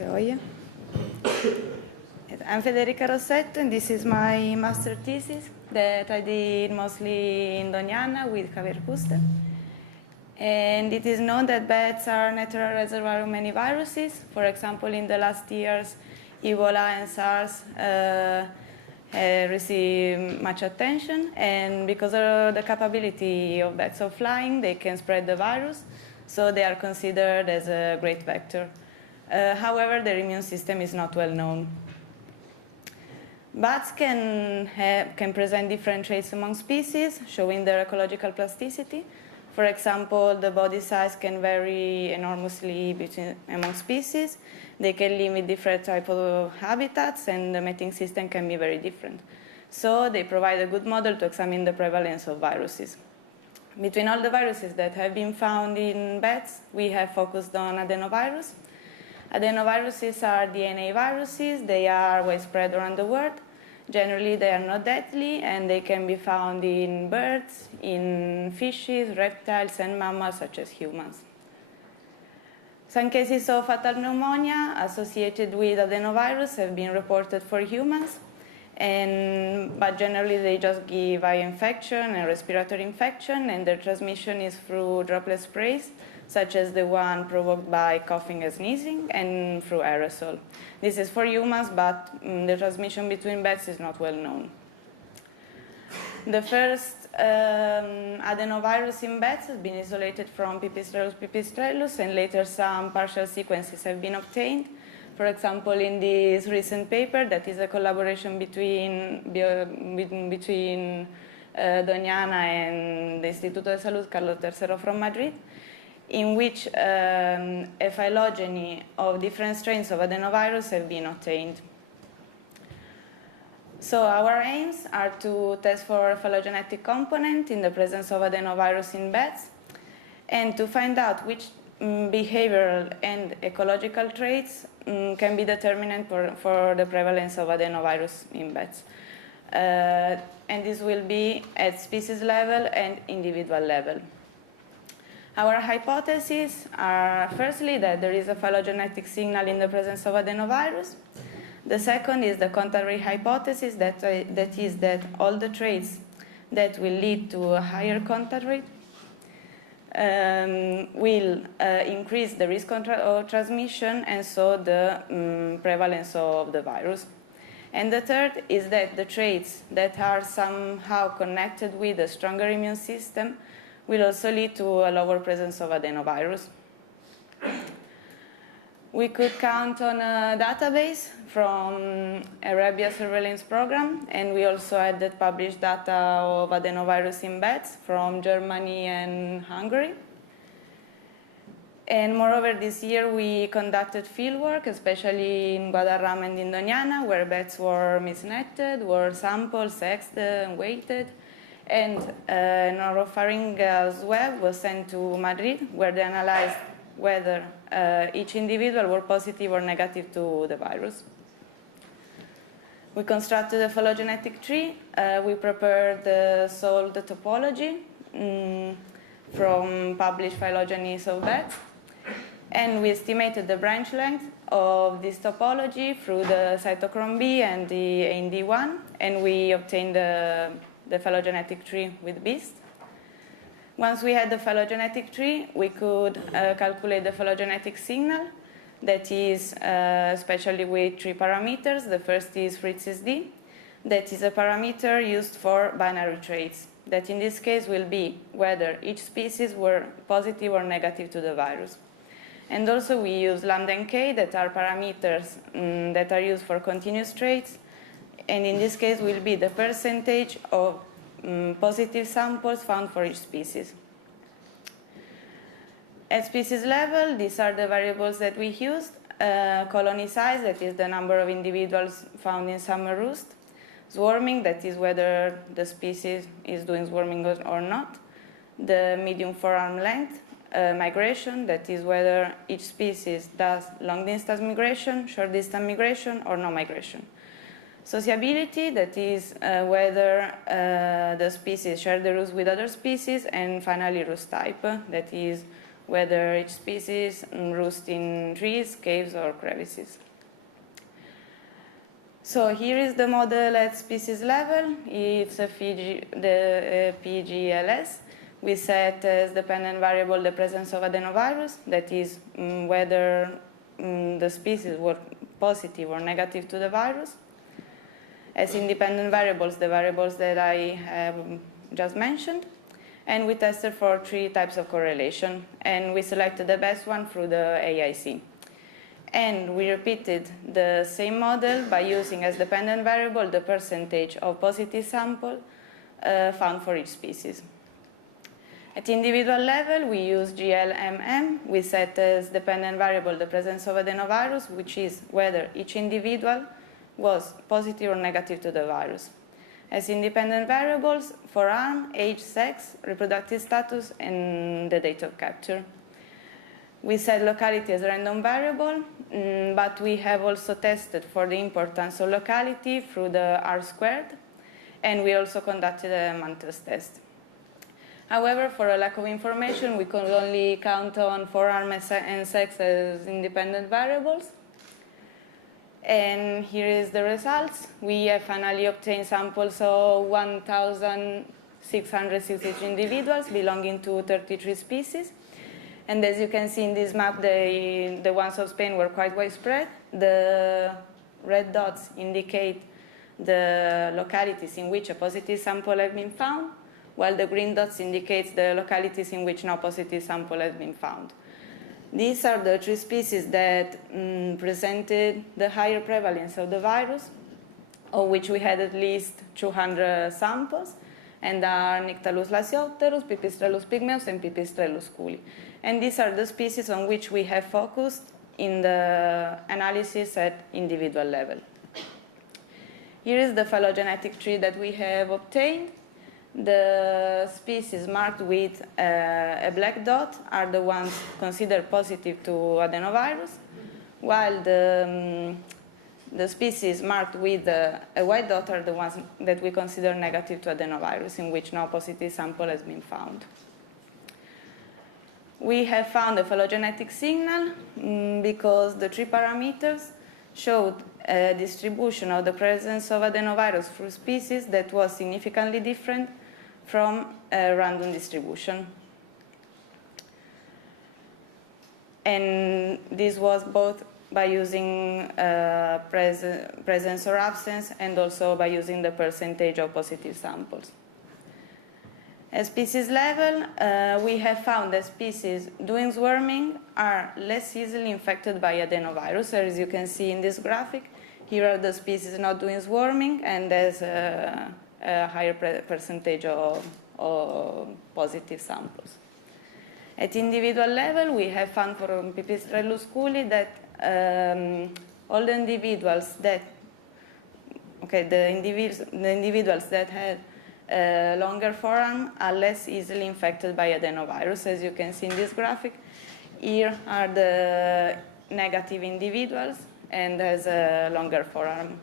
Se oye. I'm Federica Rossetto, and this is my master thesis that I did mostly in Doñana with Javier Juste. And it is known that bats are natural reservoir of many viruses. For example, in the last years, Ebola and SARS received much attention, and because of the capability of bats of flying, they can spread the virus, so they are considered as a great vector. However, their immune system is not well known. Bats can present different traits among species, showing their ecological plasticity. For example, the body size can vary enormously among species. They can live in different types of habitats, and the mating system can be very different. So they provide a good model to examine the prevalence of viruses. Between all the viruses that have been found in bats, we have focused on adenovirus. Adenoviruses are DNA viruses. They are widespread around the world. Generally, they are not deadly, and they can be found in birds, in fishes, reptiles, and mammals, such as humans. Some cases of fatal pneumonia associated with adenovirus have been reported for humans, but generally they just give eye infection and respiratory infection, and their transmission is through droplet sprays, such as the one provoked by coughing and sneezing, and through aerosol. This is for humans, but the transmission between bats is not well known. The first adenovirus in bats has been isolated from Pipistrellus pipistrellus, and later some partial sequences have been obtained. For example, in this recent paper, that is a collaboration between Doñana and the Instituto de Salud Carlos III from Madrid, in which a phylogeny of different strains of adenovirus have been obtained. So our aims are to test for a phylogenetic component in the presence of adenovirus in bats, and to find out which behavioral and ecological traits can be determinant for the prevalence of adenovirus in bats. And this will be at species level and individual level. Our hypotheses are, firstly, that there is a phylogenetic signal in the presence of adenovirus. The second is the contact rate hypothesis, that is that all the traits that will lead to a higher contact rate will increase the risk of transmission, and so the prevalence of the virus. And the third is that the traits that are somehow connected with a stronger immune system will also lead to a lower presence of adenovirus. We could count on a database from a rabies surveillance program, and we also added published data of adenovirus in bats from Germany and Hungary. And moreover, this year we conducted fieldwork, especially in Guadarrama and in Doñana, where bats were misnetted, were sampled, sexed, and weighted. And an oropharyngeal swab was sent to Madrid, where they analyzed whether each individual were positive or negative to the virus. We constructed a phylogenetic tree. We prepared the solved topology from published phylogenies of bats. And we estimated the branch length of this topology through the cytochrome B and the AND1, and we obtained the phylogenetic tree with BEAST. Once we had the phylogenetic tree, we could calculate the phylogenetic signal, that is especially with three parameters. The first is FritzSD, that is a parameter used for binary traits, that in this case will be whether each species were positive or negative to the virus. And also we use lambda and k, that are parameters that are used for continuous traits, and in this case will be the percentage of positive samples found for each species. At species level, these are the variables that we used. Colony size, that is the number of individuals found in summer roost. Swarming, that is whether the species is doing swarming or not. The medium forearm length. Migration, that is whether each species does long distance migration, short distance migration, or no migration. Sociability, that is whether the species share the roost with other species, and finally roost type, that is whether each species roosts in trees, caves, or crevices. So here is the model at species level. It's the PGLS. We set as dependent variable the presence of adenovirus, that is, whether the species were positive or negative to the virus. As independent variables, the variables that I have just mentioned. And we tested for 3 types of correlation. And we selected the best one through the AIC. And we repeated the same model by using as dependent variable the percentage of positive sample found for each species. At individual level, we use GLMM. We set as dependent variable the presence of adenovirus, which is whether each individual was positive or negative to the virus. As independent variables, for arm, age, sex, reproductive status, and the date of capture. We set locality as a random variable, but we have also tested for the importance of locality through the R-squared, and we also conducted a Mantel's test. However, for a lack of information, we could only count on forearm and sex as independent variables. And here is the results. We have finally obtained samples of 1,663 individuals belonging to 33 species. And as you can see in this map, the ones of Spain were quite widespread. The red dots indicate the localities in which a positive sample has been found, while the green dots indicate the localities in which no positive sample has been found. These are the 3 species that presented the higher prevalence of the virus, of which we had at least 200 samples, and are Nyctalus lasiopterus, Pipistrellus pygmaeus, and Pipistrellus cooley. And these are the species on which we have focused in the analysis at individual level. Here is the phylogenetic tree that we have obtained. The species marked with a black dot are the ones considered positive to adenovirus, while the species marked with a white dot are the ones that we consider negative to adenovirus, in which no positive sample has been found. We have found a phylogenetic signal because the 3 parameters showed a distribution of the presence of adenovirus through species that was significantly different from a random distribution. And this was both by using presence or absence, and also by using the percentage of positive samples. At species level, we have found that species doing swarming are less easily infected by adenovirus. As you can see in this graphic, here are the species not doing swarming, and there's a higher percentage of positive samples. At individual level, we have found for Pipistrellus cooley that all the individuals that, the individuals that had longer forearm are less easily infected by adenovirus. As you can see in this graphic, here are the negative individuals and has a longer forearm.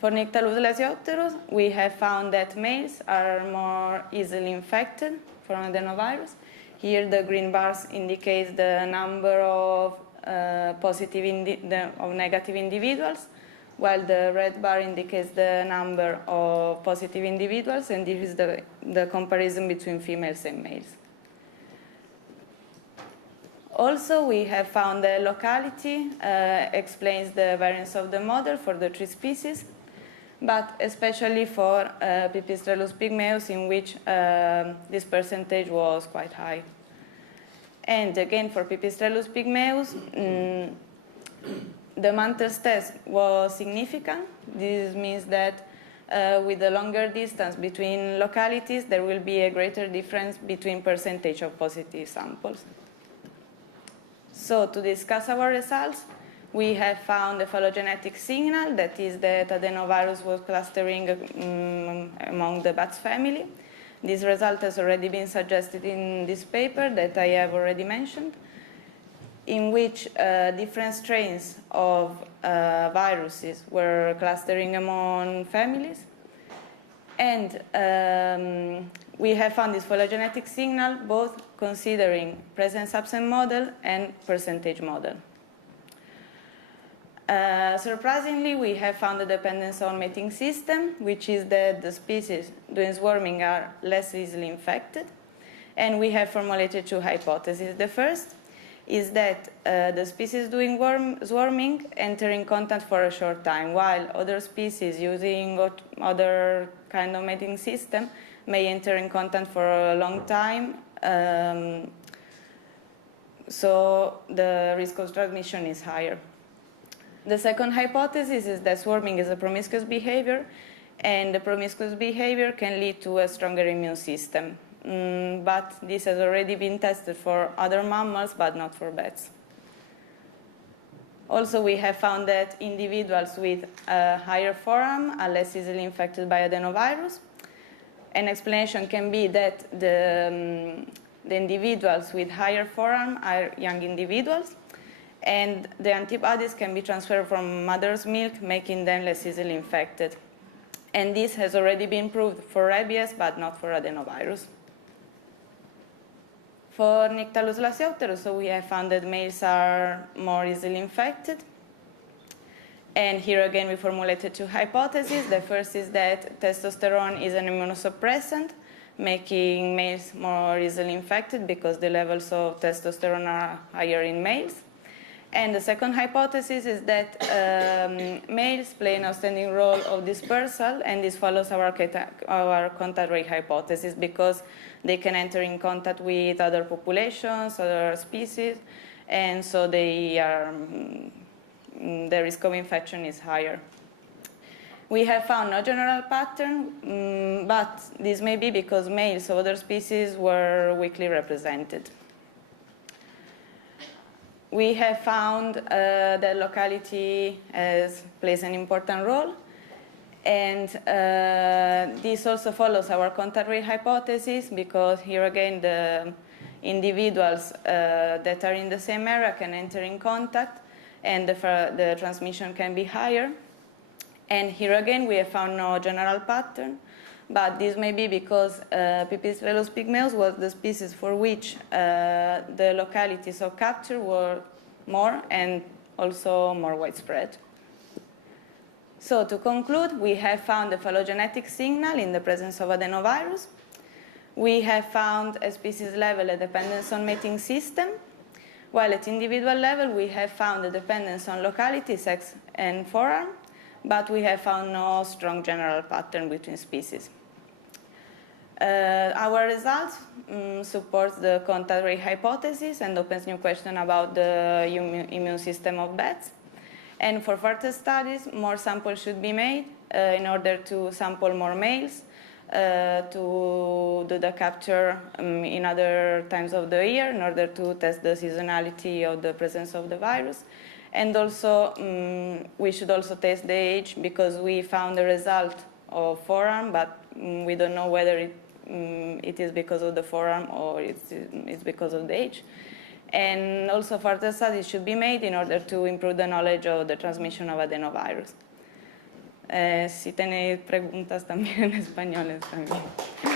For Nyctalus lasiopterus, we have found that males are more easily infected from adenovirus. Here the green bars indicate the number of negative individuals, while the red bar indicates the number of positive individuals, and this is the comparison between females and males. Also, we have found the locality explains the variance of the model for the 3 species, but especially for Pipistrellus pygmaeus, in which this percentage was quite high. And again, for Pipistrellus pygmaeus, the Mantel's test was significant. This means that with a longer distance between localities, there will be a greater difference between percentage of positive samples. So to discuss our results, we have found a phylogenetic signal, that is that adenovirus was clustering among the bats family. This result has already been suggested in this paper that I have already mentioned, in which different strains of viruses were clustering among families. And we have found this phylogenetic signal both considering presence-absent model and percentage model. Surprisingly, we have found a dependence on mating system, which is that the species doing swarming are less easily infected. And we have formulated two hypotheses. The first is that the species doing swarming enter in contact for a short time, while other species using other kind of mating system may enter in contact for a long time. So the risk of transmission is higher. The second hypothesis is that swarming is a promiscuous behavior, and the promiscuous behavior can lead to a stronger immune system. But this has already been tested for other mammals, but not for bats. Also, we have found that individuals with a higher forearm are less easily infected by adenovirus. An explanation can be that the individuals with higher forearm are young individuals, and the antibodies can be transferred from mother's milk, making them less easily infected. And this has already been proved for rabies, but not for adenovirus. For Nyctalus lasiopterus, so we have found that males are more easily infected. And here again, we formulated two hypotheses. The first is that testosterone is an immunosuppressant, making males more easily infected because the levels of testosterone are higher in males. And the second hypothesis is that males play an outstanding role of dispersal, and this follows our contact rate hypothesis because they can enter in contact with other populations, other species, and so the risk of infection is higher. We have found no general pattern, but this may be because males of other species were weakly represented. We have found that locality plays an important role, and this also follows our contact rate hypothesis because here again the individuals that are in the same area can enter in contact, and the transmission can be higher. And here again we have found no general pattern, but this may be because Pipistrellus pygmaeus was the species for which the localities of capture were more and also more widespread. So to conclude, we have found a phylogenetic signal in the presence of adenovirus. We have found a species level a dependence on mating system, while at individual level we have found a dependence on locality, sex, and forearm, but we have found no strong general pattern between species. Our results support the contact rate hypothesis and opens new question about the immune system of bats. And for further studies, more samples should be made in order to sample more males, to do the capture in other times of the year in order to test the seasonality of the presence of the virus. And also, we should also test the age because we found the result of forearm, but we don't know whether it is because of the forearm or it's because of the age. And also further studies should be made in order to improve the knowledge of the transmission of adenovirus. Si tenéis preguntas también en español está bien.